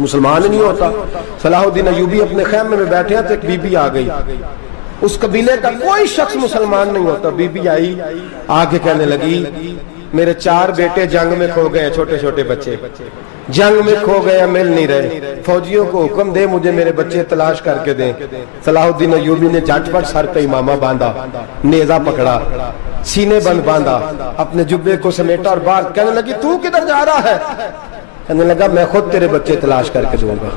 مسلمان نہیں ہوتا. صلاح الدین ایوبی اپنے خیمے میں بیٹھے ہیں تو ایک بی بی آ گئی, اس قبیلے کا کوئی شخص مسلمان نہیں ہوتا. بی بی آئی, آگے کہنے لگی میرے 4 بیٹے جنگ میں کھو گئے, چھوٹے چھوٹے بچے جنگ میں کھو گئے, مل نہیں رہے, فوجیوں کو حکم دے مجھے میرے بچے تلاش کر کے دیں. صلاح الدین ایوبی نے جھٹ پٹ سر پہ امامہ باندھا, نیزہ پکڑا, سینے بند باندھا, اپنے جبے کو سمیٹا اور باہر کہنے لگی تو کدھر جا رہا ہے؟ کہنے لگا میں خود تیرے بچے تلاش کر کے دوں گا.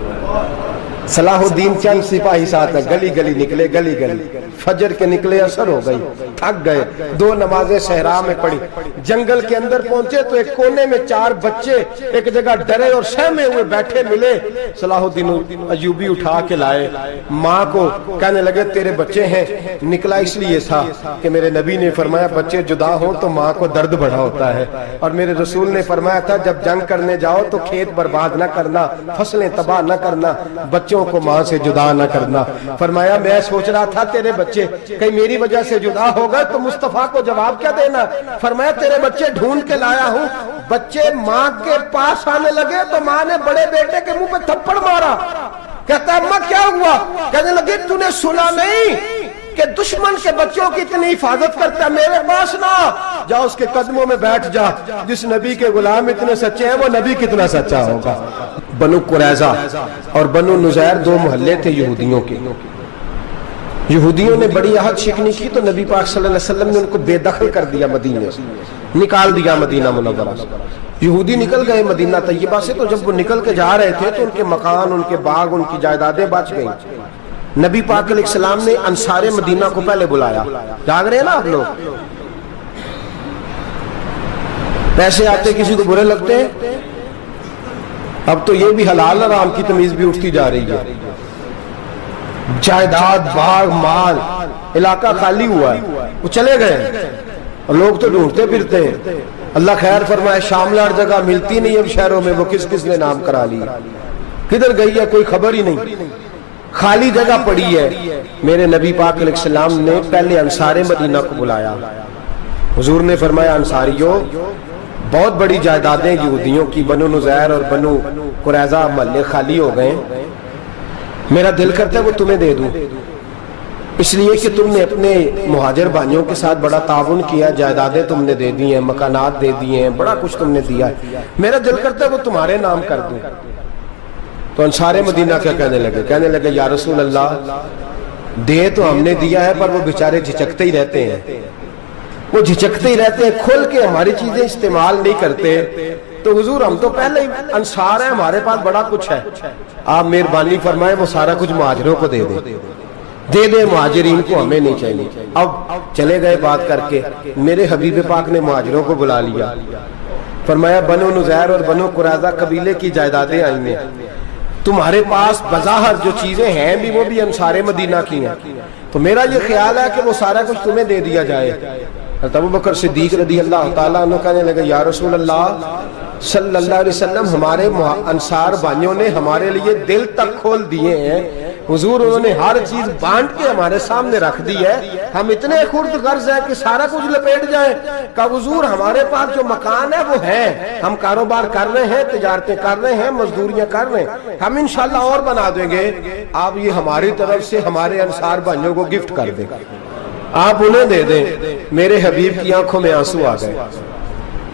صلاح الدین چند سپاہی ساتھ گلی گلی نکلے, گلی گلی فجر کے نکلے, اثر ہو گئی, تھک گئے, 2 نمازیں صحرا میں پڑھی. جنگل کے اندر پہنچے تو ایک کونے میں 4 بچے ایک جگہ ڈرے اور سہمے ہوئے بیٹھے ملے. صلاح الدین ایوبی اٹھا کے لائے, ماں کو کہنے لگے تیرے بچے ہیں. نکلا اس لیے تھا کہ میرے نبی نے فرمایا بچے جدا ہوں تو ماں کو درد بڑا ہوتا ہے, اور میرے رسول نے فرمایا تھا جب جنگ کرنے جاؤ تو کھیت برباد نہ کرنا, فصلیں تباہ نہ کرنا, بچوں کو ماں سے جدا نہ کرنا. فرمایا میں سوچ رہا تھا تیرے بچے کہیں میری وجہ سے جدا ہو گئے تو مصطفیٰ کو جواب کیا دینا. فرمایا تیرے بچے ڈھونڈ کے لایا ہوں. بچے ماں کے پاس آنے لگے تو ماں نے بڑے بیٹے کے منہ پہ تھپڑ مارا. کہتا ہے اماں کیا ہوا؟ کہنے لگی تو نے سنا نہیں کہ دشمن کے بچوں کی اتنی حفاظت کرتا ہے, میرے پاس نہ جا, اس کے قدموں میں بیٹھ جا. جس نبی کے غلام اتنے سچے ہیں وہ نبی کتنا سچا ہوگا. بنو قریظہ اور بنو نذیر 2 محلے تھے یہودیوں کے. یہودیوں نے بڑی عہد شکنی کی تو نبی پاک صلی اللہ علیہ وسلم نے ان کو بے دخل کر دیا, مدینے سے نکال دیا, مدینہ منورہ سے. یہودی نکل گئے مدینہ طیبہ سے, تو جب وہ نکل کے جا رہے تھے تو ان کے مکان, ان کے باغ, ان کی جائیدادیں بچ گئیں. نبی پاک علیہ السلام نے انصار مدینہ کو پہلے بلایا. جاگ رہے ہیں نا آپ لوگ؟ پیسے آتے کسی کو برے لگتے ہیں, اب تو یہ بھی حلال حرام کی تمیز بھی اٹھتی جا رہی ہے. جائیداد, باغ, مال, علاقہ خالی ہوا ہے, وہ چلے گئے, اور لوگ تو ڈھونڈتے پھرتے ہیں. اللہ خیر فرمائے, شاملہ ہر جگہ ملتی نہیں اب شہروں میں, وہ کس کس نے نام کرا لی, کدھر گئی ہے کوئی خبر ہی نہیں, خالی جگہ پڑی ہے. میرے نبی پاک علیہ السلام نے پہلے انصار مدینہ کو بلایا. حضور نے فرمایا انصاریوں بہت بڑی جائیدادیں یہودیوں کی, بنو نذیر اور بنو قریظہ محلے خالی ہو گئے, میرا دل کرتا ہے وہ تمہیں دے دوں, اس لیے کہ تم نے اپنے مہاجر بھائیوں کے ساتھ بڑا تعاون کیا, جائیدادیں تم نے دے دی ہیں, مکانات دے دیے ہیں, بڑا کچھ تم نے دیا ہے, میرا دل کرتا ہے وہ تمہارے نام کر دوں. تو انصار مدینہ کیا کہنے لگے؟ کہنے لگے یا رسول اللہ دے تو ہم نے دیا ہے پر وہ بیچارے جھچکتے ہی رہتے ہیں, وہ جھچکتے ہی رہتے ہیں, کھول کے ہماری چیزیں استعمال نہیں کرتے. تو حضور ہم تو پہلے ہی انصار ہیں, ہمارے پاس بڑا کچھ ہے, آپ مہربانی فرمائیں وہ سارا کچھ مہاجروں کو دے دے, مہاجرین کو ہمیں نہیں چاہیے. اب چلے گئے بات کر کے, میرے حبیب پاک نے مہاجروں کو بلا لیا. فرمایا بنو نذیر اور بنو قریظہ قبیلے کی جائیدادیں آئی ہیں, تمہارے پاس بظاہر جو چیزیں ہیں بھی وہ بھی انصار مدینہ کی ہیں, تو میرا یہ خیال ہے کہ وہ سارا کچھ تمہیں دے دیا جائے. حضرت ابوبکر صدیق رضی اللہ تعالیٰ عنہ کہنے لگے یا رسول اللہ صلی اللہ علیہ وسلم ہمارے انصار بھائیوں نے ہمارے لیے دل تک کھول دیے ہیں, حضور انہوں نے ہر چیز بانٹ کے ہمارے سامنے رکھ دی ہے, ہم اتنے خرد غرض ہیں کہ سارا کچھ لپیٹ جائیں. کہ حضور ہمارے پاس جو مکان ہے وہ ہے, ہم کاروبار کر رہے ہیں, تجارتیں کر رہے ہیں, مزدوریاں کر رہے ہیں, ہم انشاءاللہ اور بنا دیں گے, آپ یہ ہماری طرف سے ہمارے انصار بھائیوں کو گفٹ کر دیں, آپ انہیں دے دیں. میرے حبیب کی آنکھوں میں آنسو آ گئے,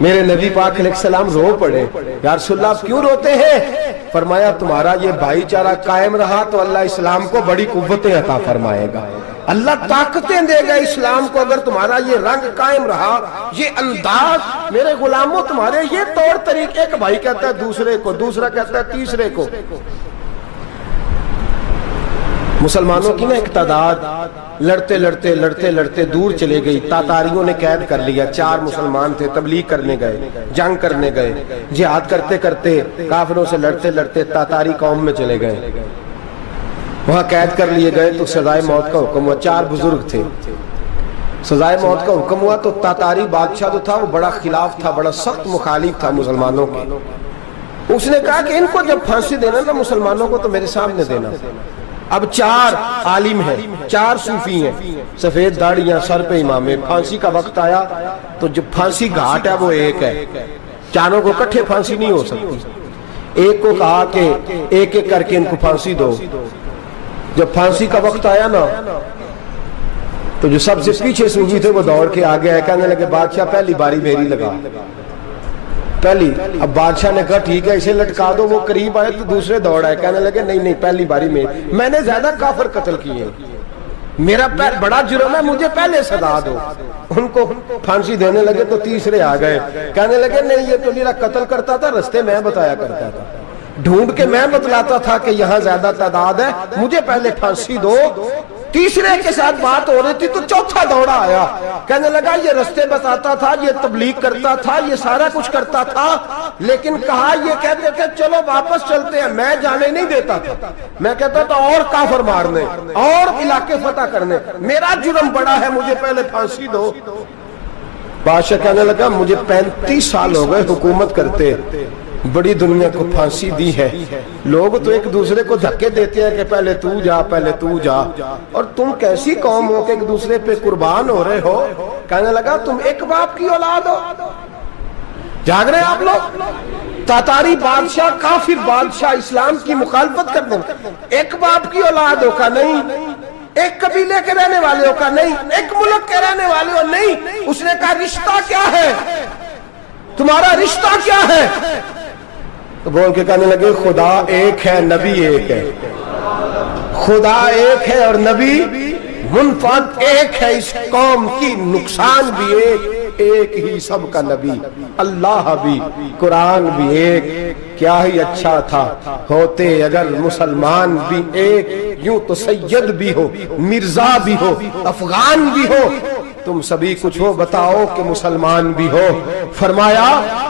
میرے نبی پاک علیہ السلام رو پڑے. یا رسول اللہ آپ کیوں روتے ہیں؟ فرمایا تمہارا یہ بھائی چارہ قائم رہا تو اللہ اسلام کو بڑی قوتیں عطا فرمائے گا, اللہ طاقتیں دے گا اسلام کو, اگر تمہارا یہ رنگ قائم رہا, یہ انداز. میرے غلاموں تمہارے یہ طور طریقے, ایک بھائی کہتا ہے دوسرے کو, دوسرا کہتا ہے تیسرے کو. مسلمانوں کی نا ایک تعداد لڑتے لڑتے لڑتے لڑتے دور چلے گئی. تاتاریوں نے قید کر لیا, 4 مسلمان تھے, تبلیغ کرنے گئے, جنگ کرنے گئے, جہاد کرتے کرتے کافروں سے لڑتے لڑتے تاتاری قوم میں چلے گئے, وہاں قید کر لیے گئے. تو سزائے موت کا حکم ہوا, 4 بزرگ تھے, سزائے موت کا حکم ہوا. تو تاتاری بادشاہ جو تھا وہ بڑا خلاف تھا, بڑا سخت مخالف تھا مسلمانوں کے. اس نے کہا کہ ان کو جب پھانسی دینا نا مسلمانوں کو تو میرے سامنے دینا. اب 4 عالم ہیں, 4 صوفی ہیں, سفید داڑیاں, سر پہ امامے. پھانسی کا وقت آیا تو جو پھانسی گھاٹ ہے وہ ایک ہے, چاروں کو کٹھے پھانسی نہیں ہو سکتی. ایک کو کہا کہ ایک ایک کر کے ان کو پھانسی دو. جب پھانسی کا وقت آیا نا تو جو سب سے پیچھے صوفی تھے وہ دوڑ کے آگے آئے, کہنے لگے بادشاہ پہلی باری میری لگا پہلی. اب بادشاہ نے کہا ٹھیک ہے اسے لٹکا دو. وہ قریب آئے تو دوسرے دوڑ آئے, کہنے لگے نہیں نہیں پہلی باری میں نے زیادہ کافر قتل کیے, میرا بڑا جرم ہے, مجھے پہلے سزا دو. ان کو پھانسی دینے لگے تو تیسرے آ گئے, کہنے لگے نہیں یہ تو میرا قتل کرتا تھا, رستے میں بتایا کرتا تھا, ڈھونڈ کے میں بتلاتا تھا کہ یہاں زیادہ تعداد ہے, مجھے پہلے پھانسی دو. تیسرے کے ساتھ بات ہو رہی تھی تو چوتھا دوڑا آیا, کہنے لگا یہ رستے بتاتا تھا, یہ تبلیغ کرتا تھا, یہ سارا کچھ کرتا تھا, لیکن کہا یہ کہتے تھے چلو واپس چلتے ہیں, میں جانے نہیں دیتا تھا, میں کہتا تھا اور کافر مارنے اور علاقے فتح کرنے, میرا جرم بڑا ہے, مجھے پہلے پھانسی دو. بادشاہ کہنے لگا مجھے 35 سال ہو گئے حکومت کرتے, بڑی دنیا کو پھانسی دی ہے, لوگ تو ایک دوسرے کو دھکے دیتے ہیں کہ پہلے تو جا پہلے تو جا, اور تم کیسی قوم ہو کہ ایک دوسرے پہ قربان ہو رہے ہو. کہنے لگا تم ایک باپ کی اولاد ہو, جاگ رہے آپ لوگ. تاتاری بادشاہ کافر بادشاہ اسلام کی مخالفت کر دیں, ایک باپ کی اولاد ہو کا نہیں, ایک قبیلے کے رہنے والے ہو کا نہیں, ایک ملک کے رہنے والے ہو نہیں. اس نے کہا رشتہ کیا ہے تمہارا, رشتہ کیا ہے؟ تو بول کے کہنے لگے خدا ایک ہے نبی ایک ہے, خدا ایک ہے اور نبی منفرد ایک ہے, اس قوم کی نقصان بھی ایک ہی سب کا نبی, اللہ بھی قرآن بھی ایک. کیا ہی اچھا تھا ہوتے اگر مسلمان بھی ایک, یوں تو سید بھی ہو مرزا بھی ہو افغان بھی ہو, تم سبھی کچھ ہو بتاؤ کہ مسلمان بھی ہو. فرمایا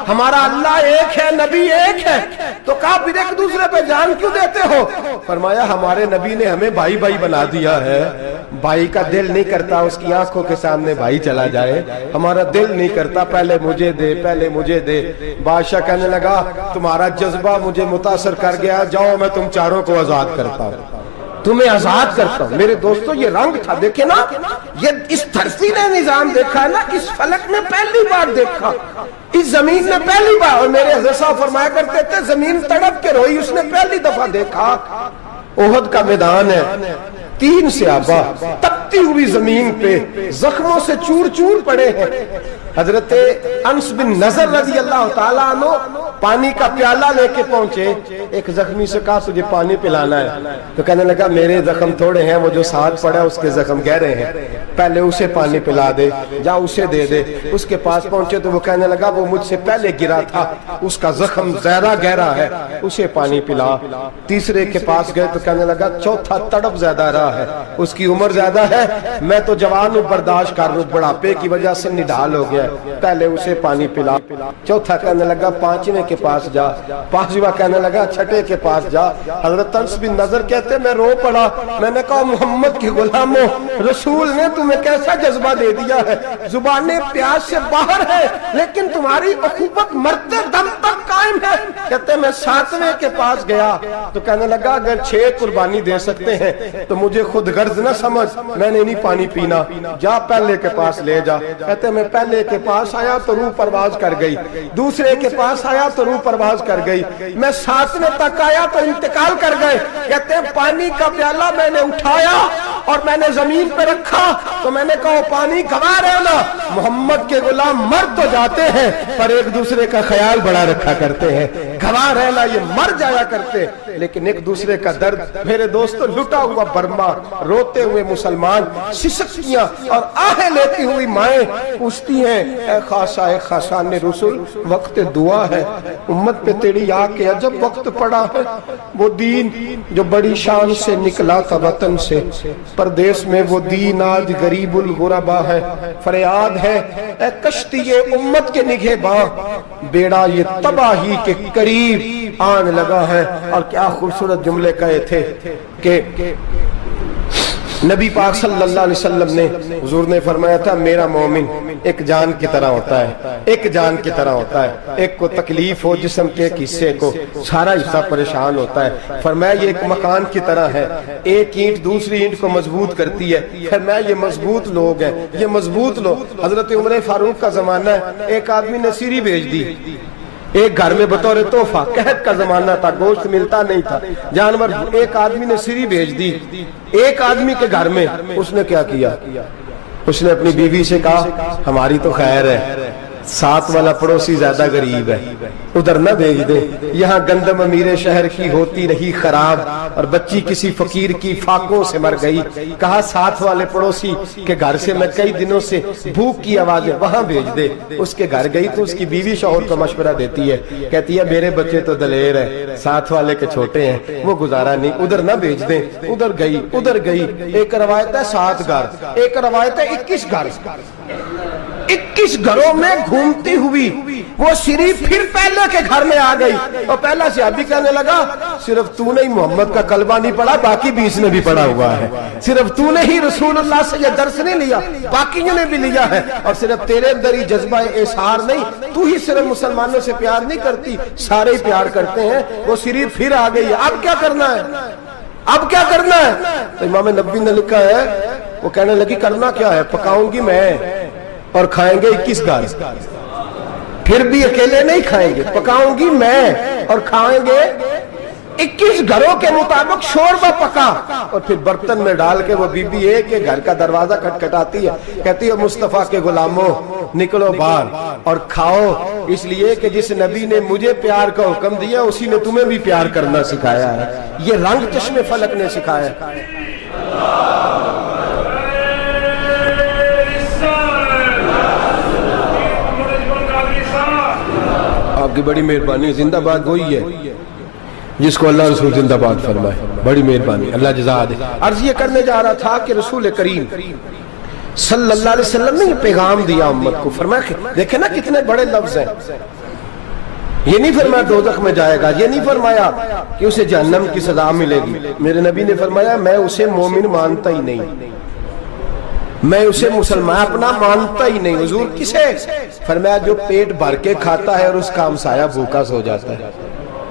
ہمارا اللہ ایک ہے نبی ایک ہے, تو کہا پھر ایک دوسرے پہ جان کیوں دیتے ہو؟ فرمایا ہمارے نبی نے ہمیں بھائی بھائی بنا دیا ہے, بھائی کا دل نہیں کرتا اس کی آنکھوں کے سامنے بھائی چلا جائے, ہمارا دل نہیں کرتا پہلے مجھے دے پہلے مجھے دے. بادشاہ کہنے لگا تمہارا جذبہ مجھے متاثر کر گیا, جاؤ میں تم چاروں کو آزاد کرتا ہوں, تمہیں آزاد کرتا ہوں. میرے دوستو یہ رنگ تھا, دیکھیں نا, یہ اس دھرتی نے نظام دیکھا ہے نا, اس فلک میں پہلی بار دیکھا, اس زمین نے پہلی بار. اور میرے حضرت صاحب فرمایا کرتے تھے زمین تڑپ کے روئی, اس نے پہلی دفعہ دیکھا. احد کا میدان ہے, 3 صحابہ تپتی ہوئی زمین پہ زخموں سے چور چور پڑے ہیں. حضرت انس بن نضر رضی اللہ تعالیٰ عنہ پانی کا پیالہ لے کے پہنچے, ایک زخمی سے کہا تجھے پانی پلانا ہے, تو کہنے لگا میرے زخم تھوڑے ہیں, وہ جو ساتھ پڑا اس کے زخم گہرے ہیں, پہلے اسے پانی پلا دے, جا اسے دے دے. اس کے پاس پہنچے تو وہ کہنے لگا وہ مجھ سے پہلے گرا تھا, اس کا زخم زیادہ گہرا ہے, اسے پانی پلا. تیسرے کے پاس گئے تو کہنے لگا چوتھا تڑپ زیادہ رہا ہے, اس کی عمر زیادہ ہے, میں تو جوان ہوں برداشت کر لوں, بڑھاپے کی وجہ سے نڈھال ہو گیا, پہلے اسے پانی پلا. چوتھا کہنے لگا 5ویں کے پاس جا, 5واں کہنے لگا 6ٹھے کے پاس جا. حضرت انس بن نضر کہتے میں رو پڑا, میں نے کہا محمد کے غلاموں, رسول نے تمہیں کیسا جذبہ دے دیا ہے, زبانیں پیاس سے باہر ہے لیکن تمہاری اخوت مرتے دم تک قائم ہے. کہتے میں 7ویں کے پاس گیا تو کہنے لگا اگر 6 قربانی دے سکتے ہیں تو مجھے خود غرض نہ سمجھ, میں نے نہیں پانی پینا, جا پہلے کے پاس لے جا. کہتے میں پہلے کے پاس آیا تو روح پرواز کر گئی, دوسرے کے پاس آیا تو روح پرواز کر گئی, میں 7ویں تک آیا تو انتقال کر گئے. کہتے ہیں پانی کا پیالہ میں نے اٹھایا اور میں نے زمین پہ رکھا تو میں نے کہا پانی گوا رہنا, محمد کے غلام مر تو جاتے ہیں پر ایک دوسرے کا خیال بڑا رکھا کرتے ہیں, گوا رہنا یہ مر جایا کرتے لیکن ایک دوسرے کا درد. میرے دوستو لٹا ہوا برما, روتے ہوئے مسلمان, سسکیاں اور آہیں لیتی ہوئی مائیں پوچھتی ہیں اے خاصا اے خاصان رسول, وقت دعا ہے, امت پہ تیری آ کے عجب وقت پڑا ہے. وہ دین جو بڑی شان سے نکلا تھا وطن سے, پردیس میں وہ دین آج غریب الغربا ہے. فریاد ہے اے کشتی امت کے نگہباں, بیڑا یہ تباہی کے قریب آن لگا ہے. اور کیا خوبصورت جملے کہے تھے کہ نبی پاک صلی اللہ علیہ وسلم نے, حضور نے فرمایا تھا میرا مومن ایک جان کی طرح ہوتا ہے, ایک جان کی طرح ہوتا ہے, ایک کو تکلیف ہو جسم کے ایک حصے کو, سارا حصہ پریشان ہوتا ہے. فرمایا یہ ایک مکان کی طرح ہے, ایک اینٹ دوسری اینٹ کو مضبوط کرتی ہے. فرمایا یہ مضبوط لوگ ہیں, یہ مضبوط لوگ. حضرت عمر فاروق کا زمانہ ہے, ایک آدمی نے سیری بھیج دی, ایک گھر میں بطور تحفہ، قحط کا زمانہ تھا، گوشت ملتا نہیں تھا، جانور، ایک آدمی نے سری بھیج دی ایک آدمی کے گھر میں۔ اس نے کیا کیا؟ اس نے اپنی بیوی سے کہا ہماری تو خیر ہے، ساتھ والا پڑوسی زیادہ غریب ہے، ادھر نہ بھیج دے، یہاں گندم امیر شہر کی ہوتی رہی خراب اور بچی کسی فقیر کی فاقوں سے مر گئی، کہا ساتھ والے پڑوسی کے گھر سے میں کئی دنوں سے بھوک کی آوازیں، وہاں بھیج دے۔ اس کے گھر گئی تو اس کی بیوی شوہر کو مشورہ دیتی ہے، کہتی ہے میرے بچے تو دلیر ہیں، ساتھ والے کے چھوٹے ہیں، وہ گزارا نہیں، ادھر نہ بھیج دیں۔ ادھر گئی، ایک روایت ہے 7 گھر، ایک روایت ہے 21 گھر، 21 گھروں میں گھومتی ہوئی وہ سری پھر پہلے کے گھر میں آ گئی، اور پہلا صحابی کہنے لگا صرف تو نے ہی محمد کا کلمہ نہیں پڑھا، باقی 20 نے بھی پڑھا ہوا ہے، صرف تو نے ہی رسول اللہ سے یہ درس نہیں لیا، باقیوں نے بھی لیا ہے، اور صرف تیرے اندر ہی جذبہ احسار نہیں، تو ہی صرف مسلمانوں سے پیار نہیں کرتی، سارے ہی پیار کرتے ہیں۔ وہ سری پھر آ گئی، اب کیا کرنا ہے؟ اب کیا کرنا ہے؟ تو امام نبوی نے لکھا ہے، وہ کہنے لگی کرنا کیا ہے؟ پکاؤں گی میں اور کھائیں گے 21 گھر، پھر بھی اکیلے نہیں کھائیں گے، پکاؤں گی میں اور کھائیں گے 21 گھروں کے مطابق شوربہ پکا، اور پھر برتن میں ڈال کے وہ بی بی ایک گھر کا دروازہ کھٹکھٹاتی ہے، کہتی ہے مصطفیٰ کے غلاموں نکلو باہر اور کھاؤ، اس لیے کہ جس نبی نے مجھے پیار کا حکم دیا اسی نے تمہیں بھی پیار کرنا سکھایا ہے، یہ رنگ چشم فلک نے سکھایا ہے۔ آپ کی بڑی مہربانی، زندہ باد وہی ہے جس کو اللہ رسول زندہ باد فرمائے، بڑی مہربانی، اللہ جزا دے۔ عرض یہ کرنے جا رہا تھا کہ رسول کریم صلی اللہ علیہ وسلم نے یہ پیغام دیا امت کو، فرمایا دیکھیں نا کتنے بڑے لفظ ہیں، یہ نہیں فرمایا دوزخ میں جائے گا، یہ نہیں فرمایا کہ اسے جہنم کی سزا ملے گی، میرے نبی نے فرمایا میں اسے مومن مانتا ہی نہیں، میں اسے مسلمان اپنا مانتا ہی نہیں۔ حضور کسے؟ فرمایا جو پیٹ بھر کے کھاتا ہے اور اس کا ہمسایہ بھوکا سو جاتا ہے،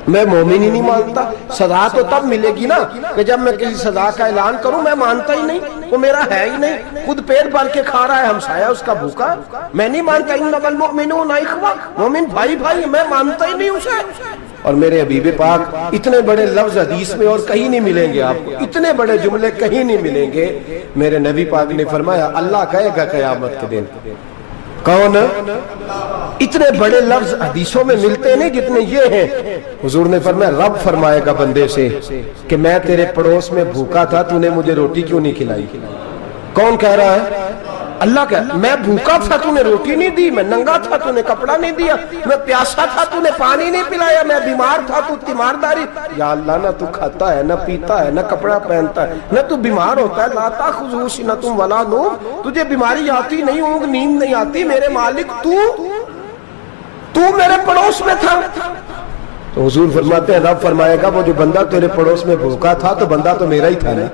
میں مومن ہی نہیں مانتا۔ سزا تو تب ملے گی نا کہ جب میں کسی سزا کا اعلان کروں، میں مانتا ہی نہیں، وہ میرا ہے ہی نہیں، خود پیٹ بھر کے کھا رہا ہے، ہمسایہ اس کا بھوکا، میں نہیں مانتا۔ انما المؤمنون اخوہ، مومن بھائی بھائی، میں مانتا ہی نہیں اسے۔ اور میرے حبیب پاک اتنے بڑے لفظ حدیث میں اور کہیں نہیں ملیں گے، آپ کو اتنے بڑے جملے کہیں نہیں ملیں گے۔ میرے نبی پاک نے فرمایا اللہ کہے گا قیامت کے دن، کون؟ اتنے بڑے لفظ حدیثوں میں ملتے نہیں جتنے یہ ہیں۔ حضور نے فرمایا رب فرمائے گا بندے سے کہ میں تیرے پڑوس میں بھوکا تھا، تو نے مجھے روٹی کیوں نہیں کھلائی؟ کون کہہ رہا ہے؟ اللہ کہہ، میں بھوکا تھا تو نے روٹی نہیں دی، میں ننگا تھا تو نے کپڑا نہیں دیا، میں پیاسا تھا تو نے پانی نہیں پلایا، میں بیمار تھا تو تیمارداری۔ یا اللہ نہ تو کھاتا ہے، نہ پیتا ہے، نہ کپڑا پہنتا ہے، نہ تو بیمار ہوتا ہے، لا تاخذہ سنۃ ولا نوم، تجھے بیماری آتی نہیں، اونگ نیند نہیں آتی، میرے مالک تو میرے پڑوس میں تھا۔ تو حضور فرماتے ہیں رب فرمائے گا وہ جو بندہ تیرے پڑوس میں بھوکا تھا تو بندہ تو میرا ہی تھا نا،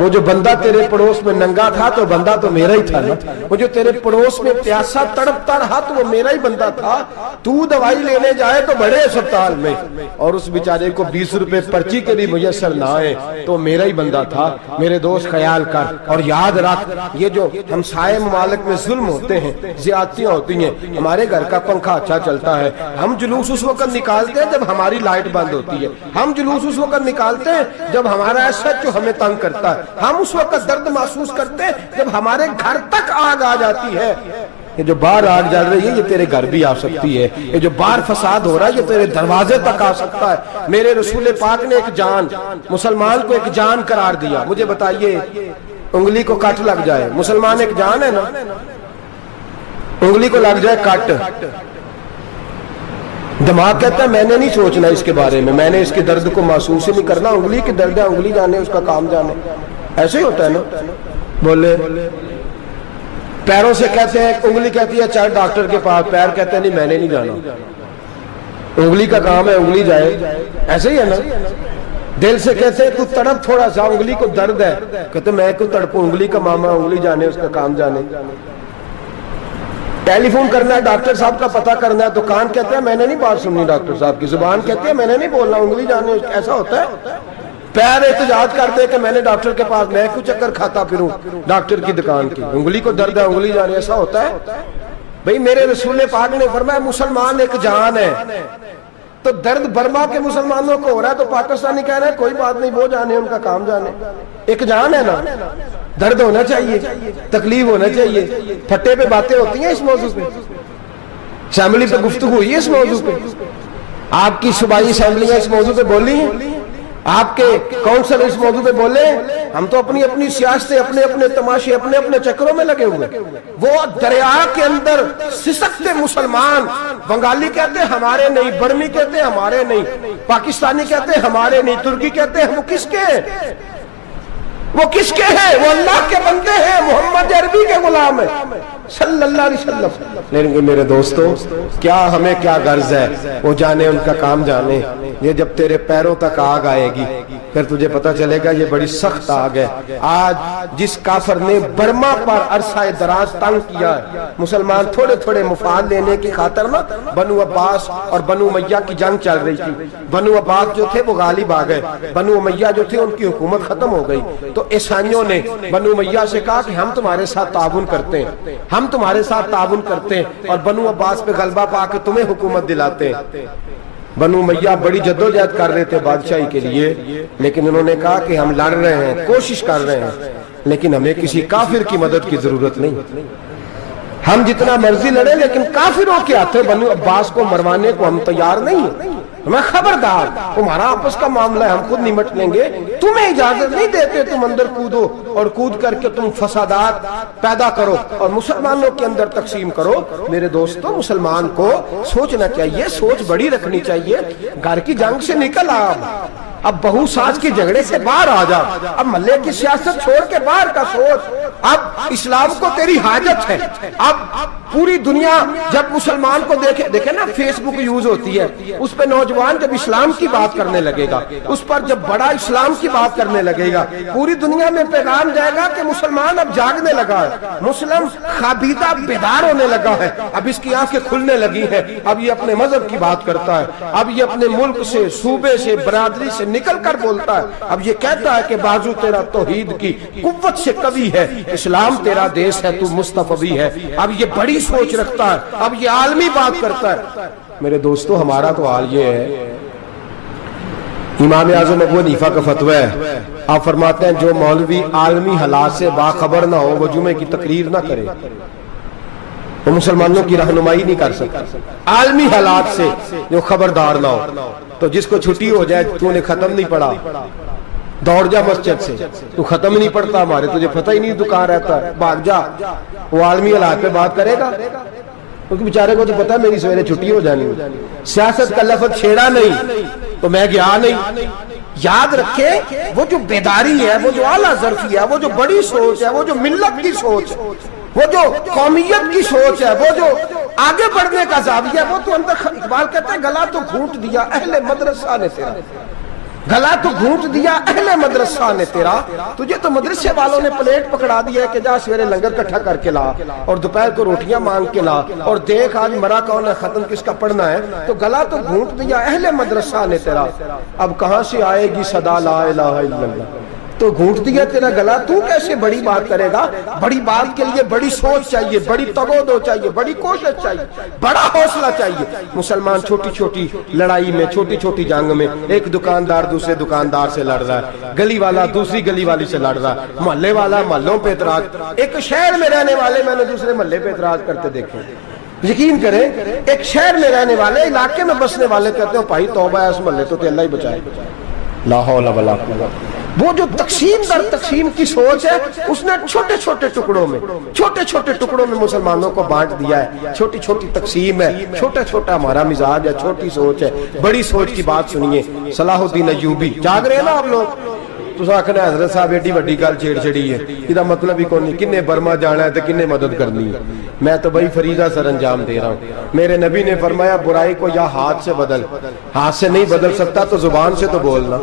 وہ جو بندہ تیرے پڑوس میں ننگا تھا تو بندہ تو میرا ہی تھا نا، وہ جو تیرے پڑوس میں پیاسا تڑپتا رہا تو وہ میرا ہی بندہ تھا، تو دوائی لینے جائے تو بڑے اسپتال میں اور اس بیچارے کو 20 روپے پرچی کے بھی میسر نہ آئے تو میرا ہی بندہ تھا۔ میرے دوست خیال کر اور یاد رکھ، یہ جو ہمسائے ممالک میں ظلم ہوتے ہیں، زیادتیاں ہوتی ہیں، ہمارے گھر کا پنکھا اچھا چلتا ہے، ہم جلوس اس وقت نکالتے ہیں جب ہماری لائٹ بند ہوتی ہے، ہم جلوس اس وقت نکالتے ہیں جب ہمارا ایسا جو ہمیں تنگ کرتا ہے، ہم اس وقت درد محسوس کرتے ہیں جب ہمارے گھر تک آگ آ جاتی ہے۔ یہ جو باہر آگ جل رہی ہے یہ تیرے گھر بھی آ سکتی ہے، یہ جو باہر فساد ہو رہا ہے یہ تیرے دروازے تک آ سکتا ہے۔ میرے رسول پاک نے ایک جان، مسلمان کو ایک جان قرار دیا۔ مجھے بتائیے انگلی کو کٹ لگ جائے، مسلمان ایک جان ہے نا، انگلی کو لگ جائے کٹ، دماغ کہتا ہے میں نے نہیں سوچنا اس کے بارے میں نے اس کے درد کو محسوس ہی نہیں کرنا، انگلی کی درد ہے، انگلی جانے اس کا کام جانے، ایسے ہی ہوتا ہے نا۔ بولے پیروں سے کہتے ہیں، انگلی کہتی ہے چل ڈاکٹر کے پاس، پیر کہتے ہیں نہیں میں نے نہیں جانا، انگلی کا کام ہے انگلی جائے، ایسے ہی ہے نا۔ دل سے کہتے ہیں تو تڑپ تھوڑا سا، انگلی کو درد ہے، کہتے میں کو تڑپوں، انگلی کا ماما، انگلی جانے اس کا کام جانے۔ ٹیلی فون کرنا ہے ڈاکٹر صاحب کا پتہ کرنا ہے، دکان کہتے ہیں میں نے نہیں بات سننی ڈاکٹر صاحب کی، زبان کہتے ہیں میں نے نہیں بولنا، انگلی جانے، ایسا ہوتا ہے۔ پیر احتجاج کرتے کہ میں نے ڈاکٹر کے پاس، میں کچھ چکر کھاتا پھروں ڈاکٹر کی دکان کی، انگلی کو درد ہے انگلی جانے، ایسا ہوتا ہے۔ بھئی میرے رسول پاک نے فرمایا مسلمان ایک جان ہے، تو درد برما کے مسلمانوں کو ہو رہا ہے تو پاکستانی کہہ رہے ہیں کوئی بات نہیں، وہ جانے ان کا کام جانے، ایک جان ہے نا، درد ہونا چاہیے، تکلیف ہونا چاہیے۔ پھٹے پہ باتیں ہوتی ہیں اس موضوع پہ، اسمبلی پہ گفتگو ہوئی ہے اس موضوع پہ، آپ کی صوبائی اسمبلیاں اس موضوع پہ بولی ہیں، آپ کے کونسل اس موضوع پہ بولے، ہم تو اپنی اپنی سیاستیں، اپنے اپنے تماشے، اپنے اپنے چکروں میں لگے ہوئے۔ وہ دریا کے اندر سسکتے مسلمان، بنگالی کہتے ہیں ہمارے نہیں، برمی کہتے ہیں ہمارے نہیں، پاکستانی کہتے ہیں ہمارے نہیں، ترکی کہتے ہیں ہم کس کے ہیں؟ وہ کس کے ہیں؟ وہ اللہ کے بندے ہیں، محمد عربی کے غلام ہیں صلی اللہ علیہ وسلم۔ لیکن میرے دوستو کیا ہمیں کیا غرض ہے، وہ جانے ان کا کام جانے۔ یہ جب تیرے پیروں تک آگ آئے گی پھر تجھے پتہ چلے گا یہ بڑی سخت آگ ہے۔ آج جس کافر نے برما پر عرصہ دراز تنگ کیا ہے، مسلمان تھوڑے تھوڑے مفاد لینے کی خاطر نا، بنو عباس اور بنو امیہ کی جنگ چل رہی تھی، بنو عباس جو تھے وہ غالب آ گئے، بنو امیہ جو تھے ان کی حکومت ختم ہو گئی، تو عیسائیوں نے بنو امیہ سے کہا کہ ہم تمہارے ساتھ تعاون کرتے ہیں، ہم تمہارے ساتھ تعاون کرتے ہیں اور بنو عباس پہ غلبہ پا کے تمہیں حکومت دلاتے ہیں۔ بنو امیہ بڑی جدوجہد کر رہے تھے بادشاہی کے لیے، لیکن انہوں نے کہا کہ ہم لڑ رہے ہیں، کوشش کر رہے ہیں، لیکن ہمیں کسی کافر کی مدد کی ضرورت نہیں، ہم جتنا مرضی لڑیں لیکن کافروں کے ہاتھوں بنو عباس کو مروانے کو ہم تیار نہیں ہیں۔ ہمیں خبردار، تمہارا آپس کا معاملہ ہے، ہم خود نمٹ لیں گے، تمہیں اجازت نہیں دیتے تم اندر کودو اور کود کر کے تم فسادات پیدا کرو اور مسلمانوں کے اندر تقسیم کرو۔ میرے دوستو مسلمان کو سوچنا چاہیے، سوچ بڑی رکھنی چاہیے، گھر کی جنگ سے نکل آ، اب بہو ساس کے جھگڑے سے باہر آ جا، اب محلے کی سیاست چھوڑ کے باہر کا سوچ، اب اسلام کو تیری حاجت ہے۔ اب پوری دنیا جب مسلمان کو دیکھے نا، فیس بک یوز ہوتی ہے، اس پہ نوجوان جب اسلام کی بات کرنے لگے گا، اس پر جب بڑا اسلام کی بات کرنے لگے گا، پوری دنیا میں پیغام جائے گا کہ مسلمان اب جاگنے لگا ہے، مسلم خوابیدہ بیدار ہونے لگا ہے، اب اس کی آنکھیں کھلنے لگی ہیں، اب یہ اپنے مذہب کی بات کرتا ہے، اب یہ اپنے ملک سے، صوبے سے، برادری سے نکل کر بولتا ہے، اب یہ کہتا ہے کہ بازو تیرا توحید کی قوت سے قوی ہے، اسلام تیرا دیس ہے، تو مصطفی ہے، اب یہ بڑی سوچ رکھتا ہے، اب یہ عالمی بات کرتا ہے۔ میرے دوستو ہمارا تو حال یہ ہے، امام اعظم ابو حنیفہ کا فتویٰ ہے، آپ فرماتے ہیں جو مولوی عالمی حالات سے باخبر نہ ہو وہ جمعے کی تقریر نہ کرے، وہ مسلمانوں کی رہنمائی نہیں کر سکتا، عالمی حالات سے جو خبردار نہ ہو۔ تو جس کو چھٹی ہو جائے تو نے ختم نہیں پڑھا، دوڑ جا مسجد سے، تو ختم نہیں پڑھتا ہمارے، تجھے پتہ ہی نہیں تو کہاں رہتا ہے، بھاگ جا، وہ عالمی حالات پہ بات کرے گا، کیونکہ بیچارے کو تو پتہ ہے میری سویرے چھٹی ہو جانی، سیاست کا لفظ چھیڑا نہیں تو میں گیا نہیں۔ یاد رکھے وہ جو بیداری ہے، وہ جو اعلیٰ ظرفی ہے، وہ جو بڑی سوچ ہے، وہ جو ملت کی سوچ ہے، وہ جو قومیت کی سوچ ہے، وہ جو آگے بڑھنے کا زاویہ ہے، وہ تو اندر، اقبال کہتا ہے گلا تو گھونٹ دیا اہل مدرسہ نے تیرا، گلا تو گھونٹ دیا اہل مدرسہ نے تیرا، تجھے تو مدرسے والوں نے پلیٹ پکڑا دیا ہے کہ جا سویرے لنگر کٹھا کر کے لا اور دوپہر کو روٹیاں مانگ کے لا اور دیکھ آج مرا کون ہے، ختم کس کا پڑھنا ہے، تو گلا تو گھونٹ دیا اہل مدرسہ نے تیرا، اب کہاں سے آئے گی صدا لا الہ الا اللہ، تو گھونٹ دیا تیرا گلا، تو کیسے بڑی بات کرے گا؟ بڑی بات کے لیے بڑی سوچ چاہیے، بڑی تگودو چاہیے، بڑی کوشش چاہیے، بڑا حوصلہ چاہیے۔ مسلمان چھوٹی چھوٹی لڑائی میں، چھوٹی چھوٹی جنگ میں، ایک دکاندار دوسرے دکاندار سے لڑ رہا ہے، گلی والا دوسری گلی والی سے لڑ رہا ہے، محلے والا محلوں پہ اعتراض، ایک شہر میں رہنے والے میں نے دوسرے محلے پہ اعتراض کرتے دیکھے، یقین کریں ایک شہر میں رہنے والے، علاقے میں بسنے والے کہتے ہیں بھائی توبہ ہے اس محلے تو اللہ ہی بچائے، لا حول ولا قوت۔ وہ جو تقسیم در تقسیم کی سوچ ہے، اس نے چھوٹے چھوٹے ٹکڑوں میں مسلمانوں کو بانٹ دیا ہے، چھوٹی چھوٹی تقسیم ہے، چھوٹا چھوٹا ہمارا مزاج ہے، چھوٹی سوچ ہے، بڑی سوچ کی بات سنیے۔ صلاح الدین ایوبی، جاگ رہے ہیں نا آپ لوگ؟ تو آخنا حضرت صاحب ایڈی وڈی گل چھیڑ چھڑی ہے، یہ مطلب ہی کون نہیں، کنے برما جانا ہے تو کنے مدد کرنی ہے، میں تو بھائی فریضہ سر انجام دے رہا ہوں۔ میرے نبی نے فرمایا برائی کو یا ہاتھ سے بدل، ہاتھ سے نہیں بدل سکتا تو زبان سے تو بولنا،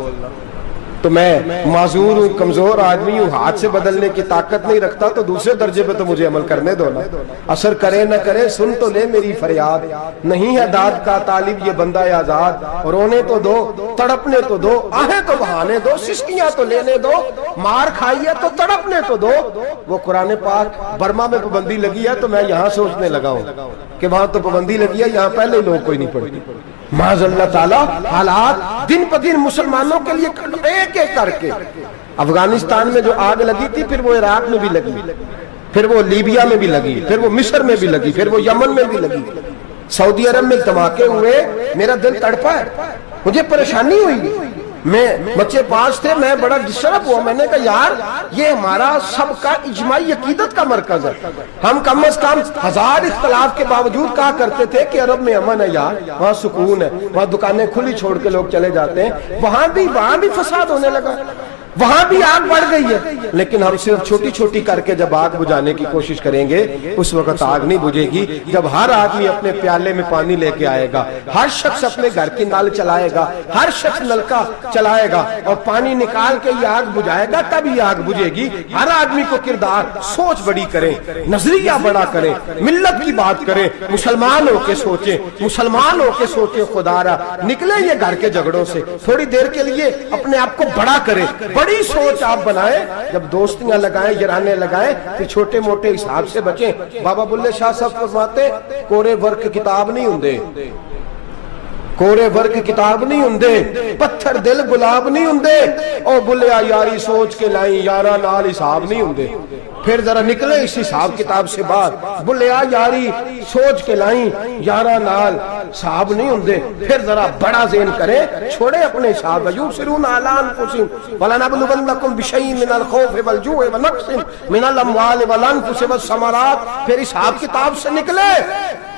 تو میں معذور ہوں، کمزور آدمی ہوں، ہاتھ سے بدلنے کی طاقت نہیں رکھتا، تو دوسرے درجے پہ تو مجھے عمل کرنے دو نا۔ اثر کرے نہ کرے سن تو لے میری فریاد، نہیں ہے داد کا طالب یہ بندہ آزاد، رونے تو دو، تڑپنے تو دو، آہیں تو بہانے دو، سسکیاں تو لینے دو، مار کھائی ہے تو تڑپنے تو دو۔ وہ قرآن پاک برما میں پابندی لگی ہے تو میں یہاں سوچنے لگا ہوں کہ وہاں تو پابندی لگی ہے، یہاں پہلے لوگ کوئی نہیں پڑھتی۔ معاذ اللہ تعالیٰ حالات دن پہ دن مسلمانوں کے لیے ایک ایک کر کے، افغانستان میں جو آگ لگی تھی پھر وہ عراق میں بھی لگی، پھر وہ لیبیا میں بھی لگی، پھر وہ مصر میں بھی لگی، پھر وہ یمن میں بھی لگی، سعودی عرب میں دھماکے ہوئے، میرا دل تڑپا ہے، مجھے پریشانی ہوئی، میں بچے پاس تھے، میں بڑا ڈسٹرب ہوا، میں نے کہا یار یہ ہمارا سب کا اجماعی عقیدت کا مرکز ہے، ہم کم از کم ہزار اختلاف کے باوجود کہا کرتے تھے کہ عرب میں امن ہے یار، وہاں سکون ہے، وہاں دکانیں کھلی چھوڑ کے لوگ چلے جاتے ہیں، وہاں بھی فساد ہونے لگا، وہاں بھی آگ بڑھ گئی ہے، لیکن ہم صرف چھوٹی چھوٹی کر کے جب آگ بجھانے کی کوشش کریں گے اس وقت آگ نہیں بجھے گی، جب ہر آدمی اپنے پیالے میں پانی لے کے آئے گا، ہر شخص اپنے گھر کی نل چلائے گا، ہر شخص نلکا چلائے گا اور پانی نکال کے یہ آگ بجھائے گا، تب یہ آگ بجھے گی۔ ہر آدمی کو کردار سوچ بڑی کریں، نظریہ بڑا کریں، ملت کی بات کریں، مسلمان ہو کے سوچیں، مسلمان ہو کے سوچیں، خدا را نکلے یہ گھر کے جھگڑوں سے، تھوڑی دیر کے لیے اپنے آپ کو بڑا کریں، بڑی سوچ آپ بنائیں، جب دوستیاں لگائیں، یارانے لگائیں، پھر چھوٹے موٹے حساب سے بچیں۔ بابا بلے شاہ صاحب فرماتے کورے ورک کتاب نہیں ہوندے، کورے ورک کتاب نہیں ہوندے، پتھر دل گلاب نہیں ہوندے، او بلیا یاری سوچ کے لائیں، یارا نال حساب نہیں ہوندے۔ پھر ذرا نکلے اس حساب کتاب سے باہر، بلیا یاری سوچ کے لائیں، یارا نال حساب نہیں ہوندے۔ پھر ذرا بڑا ذہن کریں، چھوڑے اپنے حساب، وَيُبْصِرُونَ عَلَىٰ أَنفُسِهِمْ وَلَنَبْلُوَنَّكُمْ بِشَيْءٍ مِّنَ الْخَوْفِ وَالْجُوعِ وَنَقْصٍ مِّنَ الْأَمْوَالِ وَالْأَنفُسِ وَالثَّمَرَاتِ۔ پھر حساب کتاب سے نکلے،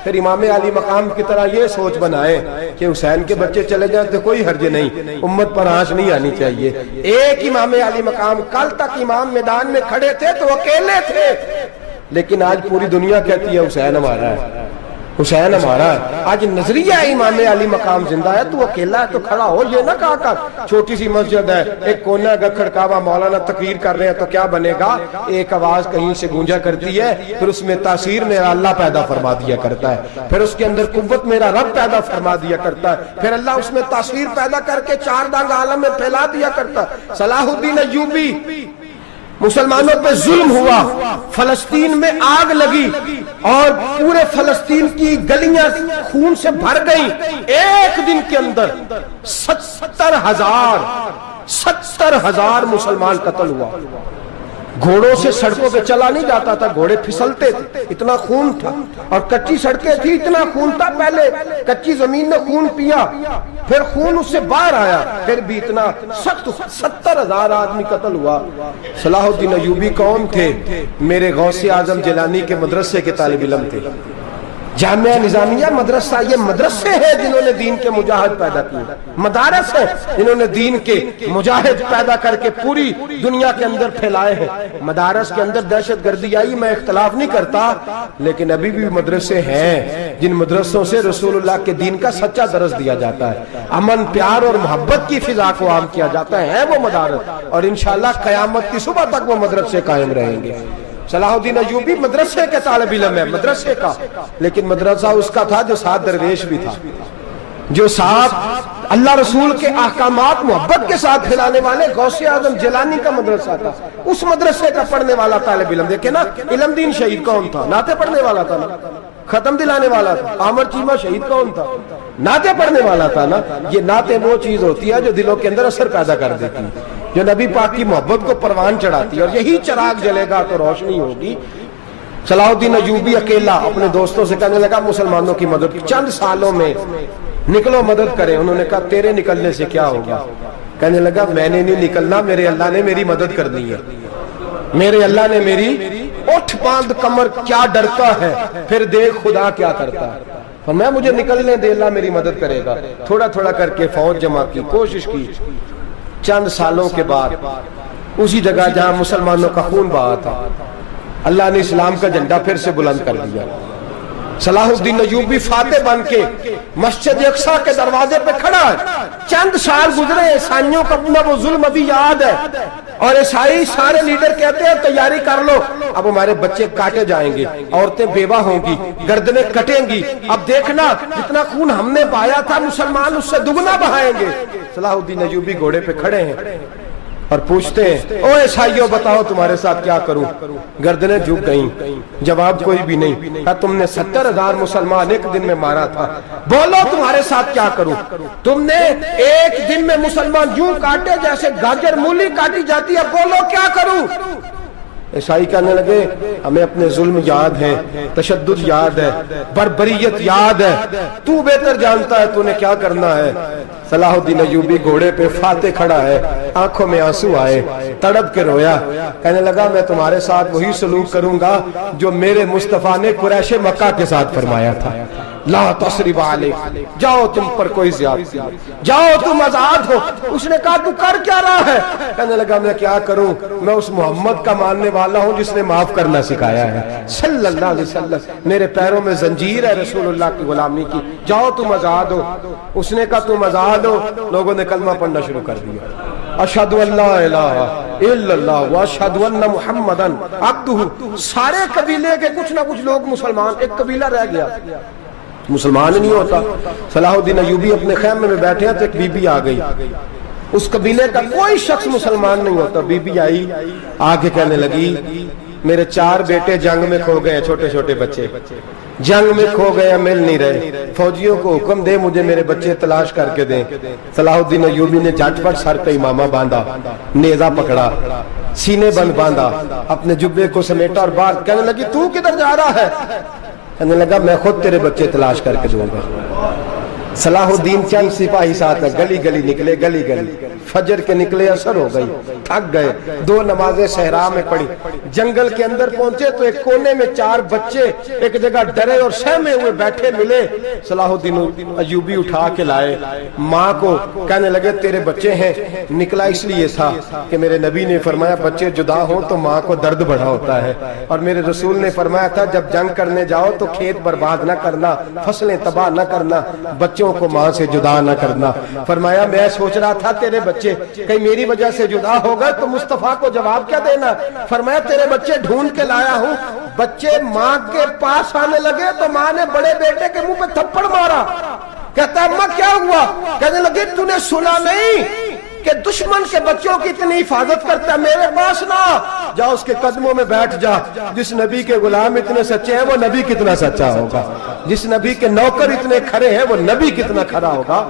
پھر امام علی مقام کی طرح یہ سوچ بنائے کہ حسین کے بچے چلے جائیں تو کوئی حرج نہیں، امت پر آنچ نہیں آنی چاہیے۔ ایک امام علی مقام، کل تک امام میدان میں کھڑے تھے تو اکیلے تھے، لیکن آج پوری دنیا کہتی ہے حسین ہمارا ہے، حسین ہمارا ہے۔ آج نظریہ امام علی مقام زندہ ہے، تو اکیلا ہے تو کھڑا ہو، یہ نہ کہا کر چھوٹی سی مسجد ہے، ایک کونا کا کھڑکاوا، مولانا تقریر کر رہے ہیں تو کیا بنے گا، ایک آواز کہیں سے گونجا کرتی ہے، پھر اس میں تاثیر میرا اللہ پیدا فرما دیا کرتا ہے، پھر اس کے اندر قوت میرا رب پیدا فرما دیا کرتا ہے، پھر اللہ اس میں تاثیر پیدا کر کے چار دانگ عالم میں پھیلا دیا کرتا ہے۔ صلاح الدین ایوبی، مسلمانوں پہ ظلم ہوا، فلسطین میں آگ لگی اور پورے فلسطین کی گلیاں خون سے بھر گئیں، ایک دن کے اندر 70,000 مسلمان قتل ہوا۔ گھوڑوں سے سڑکوں پہ چلا نہیں جاتا تھا، گھوڑے پھسلتے تھے، اتنا خون تھا، اور کچی سڑکیں تھی، اتنا خون تھا، پہلے کچی زمین نے خون پیا، پھر خون اس سے باہر آیا، پھر بھی اتنا سخت 70,000 آدمی قتل ہوا۔ صلاح الدین ایوبی کون تھے؟ میرے غوث اعظم جیلانی کے مدرسے کے طالب علم تھے۔ جامعہ نظامیہ مدرسہ، یہ مدرسے ہیں جنہوں نے دین کے مجاہد پیدا کیے، مدارس ہیں جنہوں نے دین کے مجاہد پیدا کر کے پوری دنیا کے اندر پھیلائے ہیں۔ مدارس کے اندر دہشت گردی آئی، میں اختلاف نہیں کرتا، لیکن ابھی بھی مدرسے ہیں جن مدرسوں سے رسول اللہ کے دین کا سچا درس دیا جاتا ہے، امن، پیار اور محبت کی فضا کو عام کیا جاتا ہے وہ مدارس، اور انشاءاللہ قیامت کی صبح تک وہ مدرسے قائم رہیں گے۔ صلاح الدین ایوبی مدرسے کے طالب علم ہے، مدرسے کا، لیکن مدرسہ اس کا تھا جو ساتھ درویش بھی تھا، جو ساتھ اللہ رسول کے احکامات محبت کے ساتھ پھیلانے والے غوث اعظم جیلانی کا مدرسہ تھا، اس مدرسے کا پڑھنے والا طالب علم۔ دیکھیں نا، علم دین شہید کون تھا؟ نعتیں پڑھنے والا تھا نا، ختم دلانے والا تھا۔ عامر چیمہ شہید کون تھا؟ نعتیں پڑھنے والا تھا نا۔ یہ نعتیں وہ چیز ہوتی ہے جو دلوں کے اندر اثر پیدا کر دیتی ہے، جو نبی پاک کی محبت کو پروان چڑھاتی ہے، اور یہی چراغ جلے گا تو روشنی ہوگی۔ صلاح الدین ایوبی اکیلا اپنے دوستوں سے کہنے لگا مسلمانوں کی مدد، چند سالوں میں نکلو مدد کریں۔ انہوں نے کہا تیرے نکلنے سے کیا ہوگا؟ کہنے لگا میں نے نہیں نکلنا، میرے اللہ نے میری مدد کرنی ہے، میرے اللہ نے میری اٹھ باندھ کمر، کیا ڈرتا ہے پھر دیکھ خدا کیا کرتا ہے، فرمایا مجھے نکلنے دے، اللہ میری مدد کرے گا۔ تھوڑا تھوڑا کر کے فوج جمع کی، کوشش کی، چند سالوں کے بعد اسی جگہ جہاں مسلمانوں کا خون بہا تھا، اللہ نے اسلام کا جھنڈا پھر سے بلند کر دیا۔ صلاح الدین ایوبی فاتح بن کے مسجد اقصی کے دروازے پہ کھڑا ہے. چند سال گزرے، عیسائیوں کا اپنا وہ ظلم ابھی یاد ہے، اور عیسائی سارے لیڈر کہتے ہیں تیاری کر لو، اب ہمارے بچے کاٹے جائیں گے، عورتیں بیوہ ہوں گی، گردنیں کٹیں گی، اب دیکھنا جتنا خون ہم نے بہایا تھا مسلمان اس سے دگنا بہائیں گے. صلاح الدین ایوبی گھوڑے پہ کھڑے ہیں اور پوچھتے ہیں، او عیسائیوں بتاؤ تمہارے ساتھ کیا کروں؟ گردنیں جھک گئیں، جواب کوئی بھی نہیں. کہا تم نے 70,000 مسلمان ایک دن میں مارا تھا، بولو تمہارے ساتھ کیا کروں؟ تم نے ایک دن میں مسلمان یوں کاٹے جیسے گاجر مولی کاٹی جاتی ہے، بولو کیا کروں؟ عیسائی کہنے لگے ہمیں اپنے ظلم یاد ہے، تشدد یاد ہے، بربریت یاد ہے، تو بہتر جانتا ہے تو نے کیا کرنا ہے. صلاح الدین ایوبی گھوڑے پہ فاتح کھڑا ہے، آنکھوں میں آنسو آئے، تڑپ کے رویا، کہنے لگا میں تمہارے ساتھ وہی سلوک کروں گا جو میرے مصطفیٰ نے قریش مکہ کے ساتھ فرمایا تھا. لا تصریب علیک، جاؤ تم پر کوئی زیادتی، جاؤ تم آزاد ہو. اس نے کہا تو کر کیا رہا ہے؟ کہنے لگا میں کیا کروں، میں اس محمد کا ماننے والا ہوں جس نے معاف کرنا سکھایا ہے صلی اللہ علیہ وسلم. میرے پیروں میں زنجیر ہے رسول اللہ کی غلامی کی، جاؤ تم آزاد ہو. اس نے کہا تم آزاد ہو. لوگوں نے کلمہ پڑھنا شروع کر دیا، اشہد ان لا الہ الا اللہ واشہد ان محمدن عبدہ. سارے قبیلے کے کچھ نہ کچھ لوگ مسلمان، ایک قبیلہ رہ گیا مسلمان نہیں ہوتا. صلاح الدین ایوبی اپنے خیمے میں بیٹھے ہیں تو ایک بی بی آ گئی، اس قبیلے کا کوئی شخص مسلمان نہیں ہوتا. بی بی آئی، آگے کہنے لگی میرے 4 بیٹے جنگ میں کھو گئے، چھوٹے چھوٹے بچے جنگ میں کھو گئے، مل نہیں رہے، فوجیوں کو حکم دے مجھے میرے بچے تلاش کر کے دیں. صلاح الدین ایوبی نے جھٹ پٹ سر پہ امامہ باندھا، نیزہ پکڑا، سینے بند باندھا، اپنے جبے کو سمیٹا اور باہر. کہنے لگی تو کدھر جا رہا ہے؟ کہنے لگا میں خود تیرے بچے تلاش کر کے دوں گا. صلاح الدین چند سپاہی ساتھ گلی گلی نکلے، گلی گلی فجر کے نکلے، اثر ہو گئی، تھک گئے. 2 نمازیں صحرا میں پڑھی، جنگل کے اندر پہنچے تو ایک کونے میں 4 بچے ایک جگہ ڈرے اور سہمے ہوئے بیٹھے ملے. صلاح الدین ایوبی اٹھا کے لائے، ماں کو کہنے لگے تیرے بچے ہیں. نکلا اس لیے تھا کہ میرے نبی نے فرمایا بچے جدا ہوں تو ماں کو درد بڑا ہوتا ہے، اور میرے رسول نے فرمایا تھا جب جنگ کرنے جاؤ تو کھیت برباد نہ کرنا، فصلیں تباہ نہ کرنا، بچوں کو ماں سے جدا نہ کرنا. فرمایا میں سوچ رہا تھا تیرے بچے کہیں میری وجہ سے جدا ہو گئے تو مصطفیٰ کو جواب کیا دینا. فرمایا تیرے بچے ڈھونڈ کے لایا ہوں. بچے ماں کے پاس آنے لگے تو ماں نے بڑے بیٹے کے منہ پہ تھپڑ مارا. کہتا اماں کیا ہوا؟ کہنے لگے تو نے سنا نہیں کہ دشمن کے بچوں کی اتنی حفاظت کرتا ہے، میرے پاس نہ جا، اس کے قدموں میں بیٹھ جا. جس نبی کے غلام اتنے سچے ہیں وہ نبی کتنا سچا ہوگا، جس نبی کے نوکر اتنے کھڑے ہیں وہ نبی کتنا کھڑا ہوگا.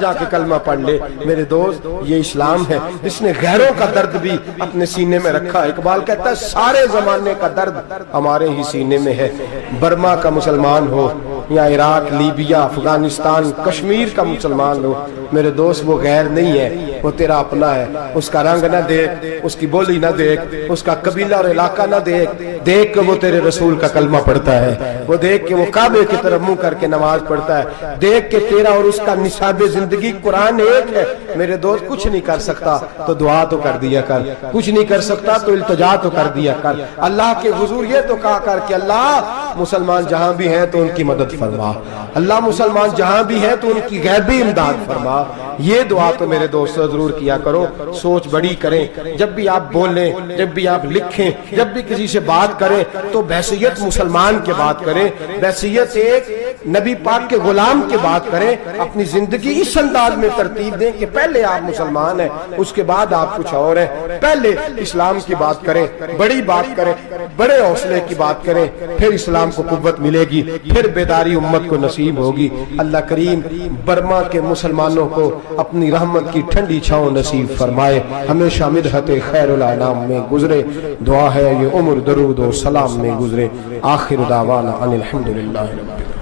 جا کے کلمہ پڑھ لے. میرے دوست یہ اسلام ہے جس نے غیروں کا درد بھی اپنے سینے میں رکھا. اقبال کہتا ہے سارے زمانے کا درد ہمارے ہی سینے میں ہے. برما کا مسلمان ہو یا عراق، لیبیا، افغانستان، کشمیر کا مسلمان ہو، میرے دوست وہ غیر نہیں ہے، وہ تیرا اپنا ہے. اس کا رنگ نہ دیکھ، اس کی بولی نہ دیکھ، اس کا قبیلہ اور علاقہ نہ دیکھ، دیکھ کہ وہ تیرے رسول کا کلمہ پڑھتا ہے، وہ دیکھ کہ وہ کعبے کی طرف منہ کر کے نماز پڑھتا ہے، دیکھ کہ تیرا اور اس کا نصاب زندگی قرآن ایک ہے. میرے دوست کچھ نہیں کر سکتا تو دعا تو کر دیا کر، کچھ نہیں کر سکتا تو التجا تو کر دیا کر. اللہ کے حضور یہ تو کہا کر کہ اللہ مسلمان جہاں بھی ہیں تو ان کی مدد فرما، اللہ مسلمان جہاں بھی ہیں تو ان کی غیبی امداد فرما. یہ دعا تو میرے دوست ضرور کیا کرو. سوچ بڑی کریں، جب بھی آپ بولیں، جب بھی آپ لکھیں، جب بھی کسی سے بات کریں تو بحیثیت مسلمان کے بات کریں، بحیثیت ایک نبی پاک کے غلام کے بات کریں. اپنی زندگی اس انداز میں ترتیب دیں کہ پہلے آپ مسلمان ہیں، اس کے بعد آپ کچھ اور ہیں. پہلے اسلام کی بات کریں، بڑی بات کریں، بڑے حوصلے کی بات کریں، پھر اسلام کو قوت ملے گی، پھر بیداری امت کو نصیب ہوگی. اللہ کریم برما کے مسلمانوں کو اپنی رحمت کی ٹھنڈی چھاؤں نصیب فرمائے، ہمیشہ مدحت خیر الانام میں گزرے. دعا ہے یہ عمر درود و سلام میں گزرے. آخر دعوانا ان الحمدللہ رب العالمین.